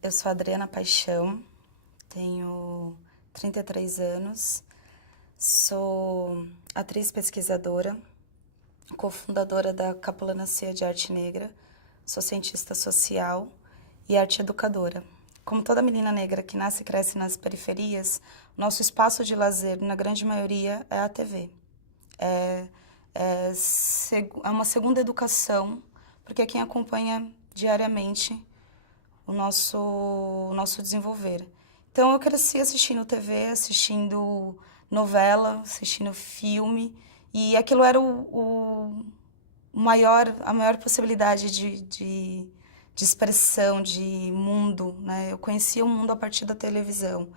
Eu sou a Adriana Paixão, tenho 33 anos, sou atriz pesquisadora, cofundadora da Capulana Cia de Arte Negra, sou cientista social e arte educadora. Como toda menina negra que nasce e cresce nas periferias, nosso espaço de lazer, na grande maioria, é a TV. É uma segunda educação, porque é quem acompanha diariamente o nosso desenvolver. Então eu cresci assistindo TV, assistindo novela, assistindo filme, e aquilo era a maior possibilidade de expressão, de mundo, né? Eu conhecia o mundo a partir da televisão.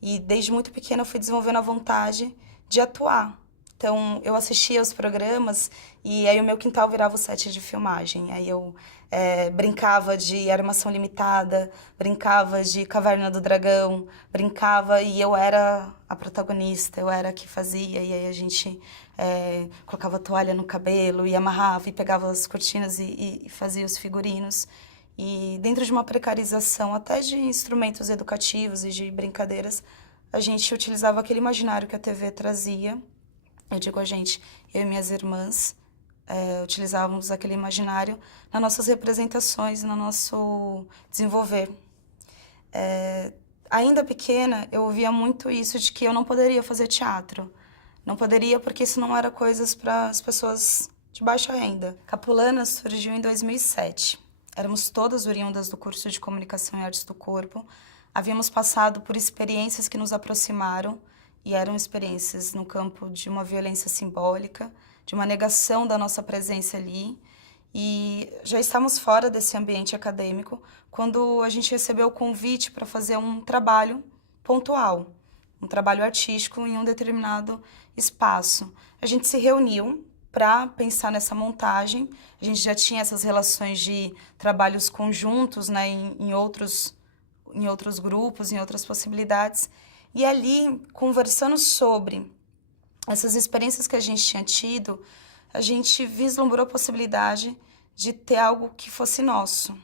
E desde muito pequena eu fui desenvolvendo a vontade de atuar. Então, eu assistia aos programas e aí o meu quintal virava o set de filmagem. Aí eu brincava de Armação Limitada, brincava de Caverna do Dragão, brincava e eu era a protagonista, eu era a que fazia. E aí a gente colocava toalha no cabelo e amarrava e pegava as cortinas e fazia os figurinos. E dentro de uma precarização até de instrumentos educativos e de brincadeiras, a gente utilizava aquele imaginário que a TV trazia. Eu digo a gente, eu e minhas irmãs, utilizávamos aquele imaginário nas nossas representações, no nosso desenvolver. Ainda pequena, eu ouvia muito isso de que eu não poderia fazer teatro. Não poderia porque isso não era coisas para as pessoas de baixa renda. Capulana surgiu em 2007. Éramos todas oriundas do curso de Comunicação e Artes do Corpo. Havíamos passado por experiências que nos aproximaram e eram experiências no campo de uma violência simbólica, de uma negação da nossa presença ali. E já estávamos fora desse ambiente acadêmico quando a gente recebeu o convite para fazer um trabalho pontual, um trabalho artístico em um determinado espaço. A gente se reuniu para pensar nessa montagem. A gente já tinha essas relações de trabalhos conjuntos, né, em outros grupos, em outras possibilidades. E ali, conversando sobre essas experiências que a gente tinha tido, a gente vislumbrou a possibilidade de ter algo que fosse nosso.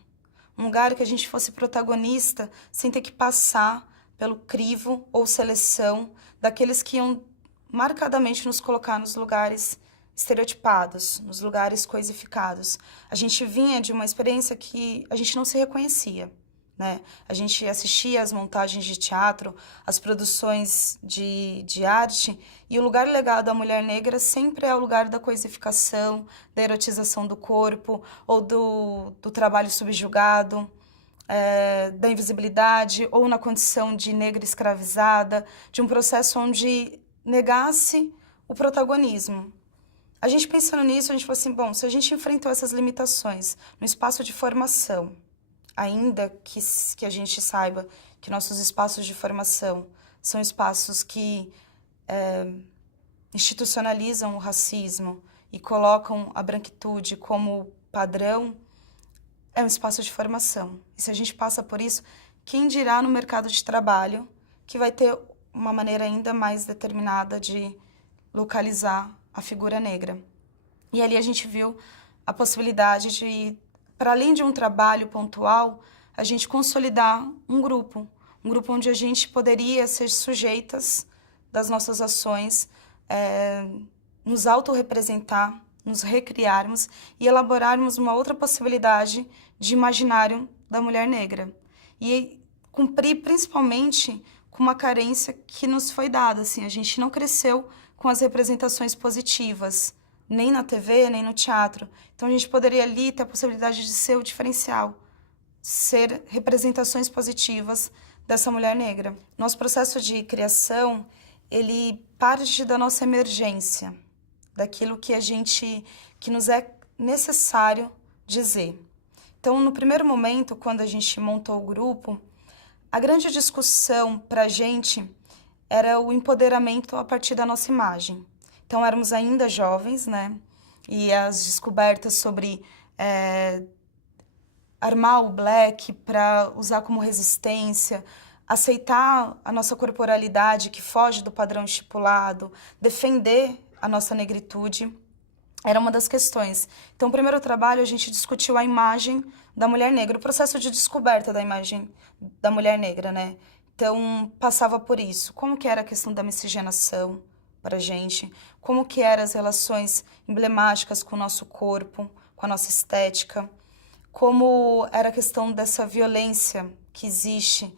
Um lugar que a gente fosse protagonista sem ter que passar pelo crivo ou seleção daqueles que iam marcadamente nos colocar nos lugares estereotipados, nos lugares coisificados. A gente vinha de uma experiência que a gente não se reconhecia, né? A gente assistia às montagens de teatro, às produções de arte, e o lugar legado da mulher negra sempre é o lugar da coisificação, da erotização do corpo, ou do trabalho subjugado, da invisibilidade, ou na condição de negra escravizada, de um processo onde negasse o protagonismo. A gente pensando nisso, a gente falou assim, bom, se a gente enfrentou essas limitações no espaço de formação, ainda que a gente saiba que nossos espaços de formação são espaços que institucionalizam o racismo e colocam a branquitude como padrão, é um espaço de formação. E se a gente passa por isso, quem dirá no mercado de trabalho que vai ter uma maneira ainda mais determinada de localizar a figura negra. E ali a gente viu a possibilidade de, para além de um trabalho pontual, a gente consolidar um grupo onde a gente poderia ser sujeitas das nossas ações, nos autorrepresentar, nos recriarmos e elaborarmos uma outra possibilidade de imaginário da mulher negra. E cumprir principalmente com uma carência que nos foi dada, assim, a gente não cresceu com as representações positivas, nem na TV, nem no teatro. Então a gente poderia ali ter a possibilidade de ser o diferencial, ser representações positivas dessa mulher negra. Nosso processo de criação, ele parte da nossa emergência, daquilo que nos é necessário dizer. Então, no primeiro momento, quando a gente montou o grupo, a grande discussão para a gente era o empoderamento a partir da nossa imagem. Então, éramos ainda jovens, né? E as descobertas sobre armar o black para usar como resistência, aceitar a nossa corporalidade que foge do padrão estipulado, defender a nossa negritude. era uma das questões. Então, o primeiro trabalho, a gente discutiu a imagem da mulher negra, o processo de descoberta da imagem da mulher negra, né? Então, passava por isso. Como que era a questão da miscigenação para a gente? Como que eram as relações emblemáticas com o nosso corpo, com a nossa estética? Como era a questão dessa violência que existe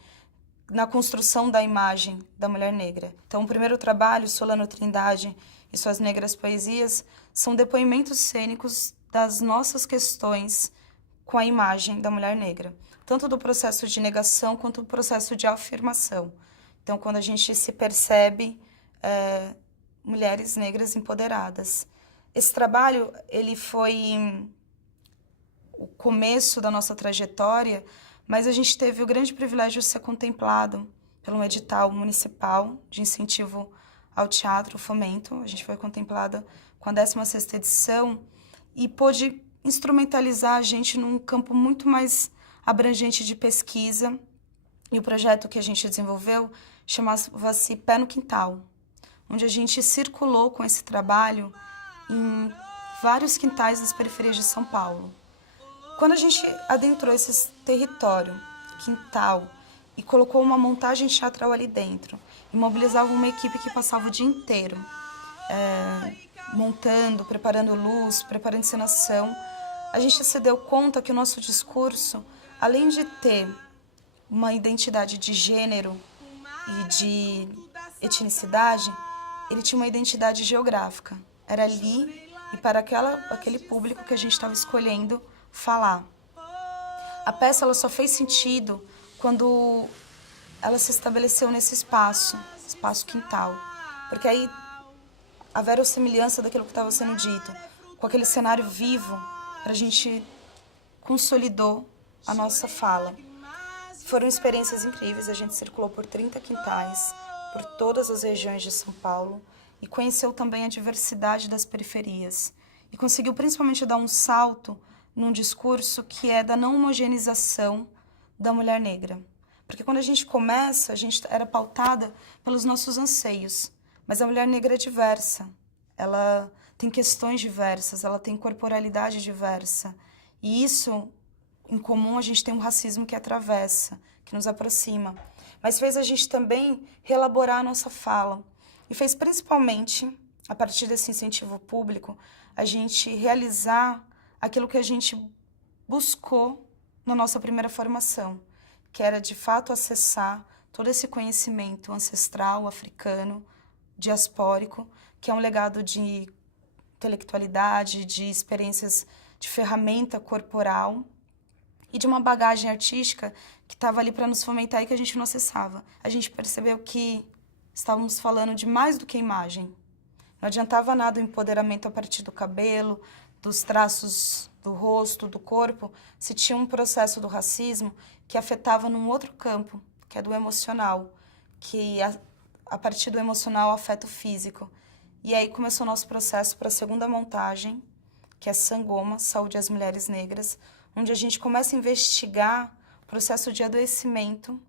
na construção da imagem da mulher negra. Então, o primeiro trabalho, Solano Trindade e Suas Negras Poesias, são depoimentos cênicos das nossas questões com a imagem da mulher negra, tanto do processo de negação quanto do processo de afirmação. Então, quando a gente se percebe mulheres negras empoderadas. Esse trabalho, ele foi o começo da nossa trajetória, mas a gente teve o grande privilégio de ser contemplado pelo edital municipal de incentivo ao teatro, Fomento. A gente foi contemplada com a 16ª edição e pôde instrumentalizar a gente num campo muito mais abrangente de pesquisa. E o projeto que a gente desenvolveu chamava-se Pé no Quintal, onde a gente circulou com esse trabalho em vários quintais das periferias de São Paulo. Quando a gente adentrou esse território, quintal, e colocou uma montagem teatral ali dentro, e mobilizava uma equipe que passava o dia inteiro montando, preparando luz, preparando encenação, a gente se deu conta que o nosso discurso, além de ter uma identidade de gênero e de etnicidade, ele tinha uma identidade geográfica. Era ali e para aquele público que a gente estava escolhendo falar. A peça ela só fez sentido quando ela se estabeleceu nesse espaço quintal, porque aí a verossimilhança daquilo que estava sendo dito, com aquele cenário vivo, a gente consolidou a nossa fala. Foram experiências incríveis, a gente circulou por 30 quintais, por todas as regiões de São Paulo e conheceu também a diversidade das periferias e conseguiu principalmente dar um salto num discurso que é da não homogeneização da mulher negra. Porque quando a gente começa, a gente era pautada pelos nossos anseios, mas a mulher negra é diversa, ela tem questões diversas, ela tem corporalidade diversa. E isso, em comum, a gente tem um racismo que atravessa, que nos aproxima. Mas fez a gente também reelaborar a nossa fala. E fez principalmente, a partir desse incentivo público, a gente realizar aquilo que a gente buscou na nossa primeira formação, que era, de fato, acessar todo esse conhecimento ancestral, africano, diaspórico, que é um legado de intelectualidade, de experiências de ferramenta corporal e de uma bagagem artística que estava ali para nos fomentar e que a gente não acessava. A gente percebeu que estávamos falando de mais do que imagem. Não adiantava nada o empoderamento a partir do cabelo, dos traços do rosto, do corpo, se tinha um processo do racismo que afetava num outro campo, que é do emocional, que a partir do emocional afeta o físico. E aí começou o nosso processo para a segunda montagem, que é Sangoma, Saúde às Mulheres Negras, onde a gente começa a investigar o processo de adoecimento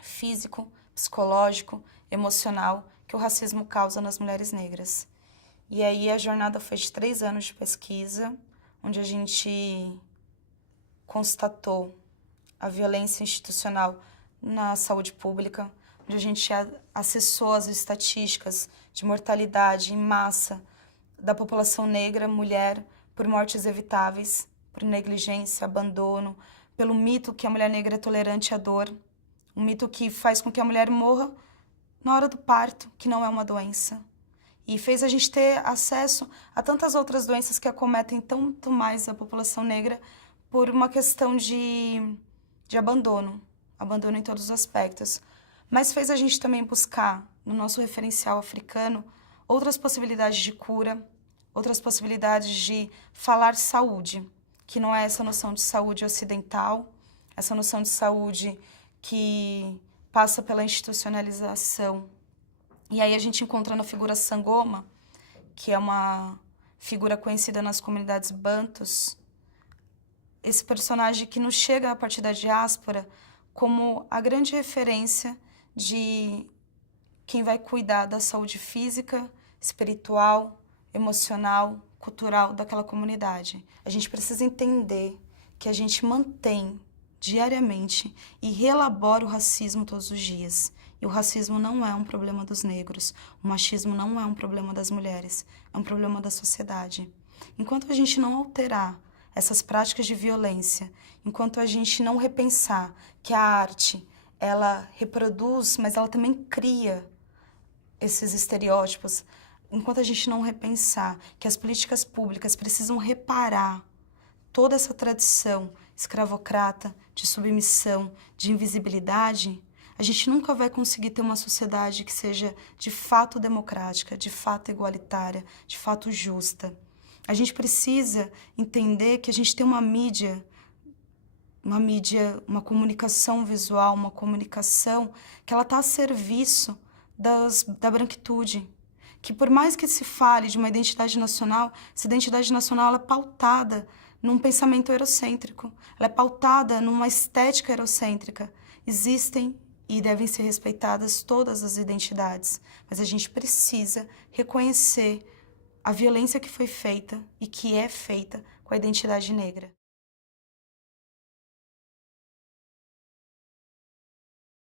físico, psicológico, emocional que o racismo causa nas mulheres negras. E aí a jornada foi de 3 anos de pesquisa, onde a gente constatou a violência institucional na saúde pública, onde a gente acessou as estatísticas de mortalidade em massa da população negra, mulher, por mortes evitáveis, por negligência, abandono, pelo mito que a mulher negra é tolerante à dor, um mito que faz com que a mulher morra na hora do parto, que não é uma doença. E fez a gente ter acesso a tantas outras doenças que acometem tanto mais a população negra por uma questão de abandono em todos os aspectos. Mas fez a gente também buscar, no nosso referencial africano, outras possibilidades de cura, outras possibilidades de falar saúde, que não é essa noção de saúde ocidental, essa noção de saúde que passa pela institucionalização. E aí a gente encontra na figura Sangoma, que é uma figura conhecida nas comunidades bantus, esse personagem que nos chega a partir da diáspora como a grande referência de quem vai cuidar da saúde física, espiritual, emocional, cultural daquela comunidade. A gente precisa entender que a gente mantém diariamente e reelabora o racismo todos os dias. E o racismo não é um problema dos negros, o machismo não é um problema das mulheres, é um problema da sociedade. Enquanto a gente não alterar essas práticas de violência, enquanto a gente não repensar que a arte, ela reproduz, mas ela também cria esses estereótipos, enquanto a gente não repensar que as políticas públicas precisam reparar toda essa tradição escravocrata, de submissão, de invisibilidade, a gente nunca vai conseguir ter uma sociedade que seja de fato democrática, de fato igualitária, de fato justa. A gente precisa entender que a gente tem uma mídia, uma comunicação visual, uma comunicação que ela está a serviço da branquitude. Que por mais que se fale de uma identidade nacional, essa identidade nacional ela é pautada num pensamento eurocêntrico, ela é pautada numa estética eurocêntrica. Existem e devem ser respeitadas todas as identidades, mas a gente precisa reconhecer a violência que foi feita e que é feita com a identidade negra.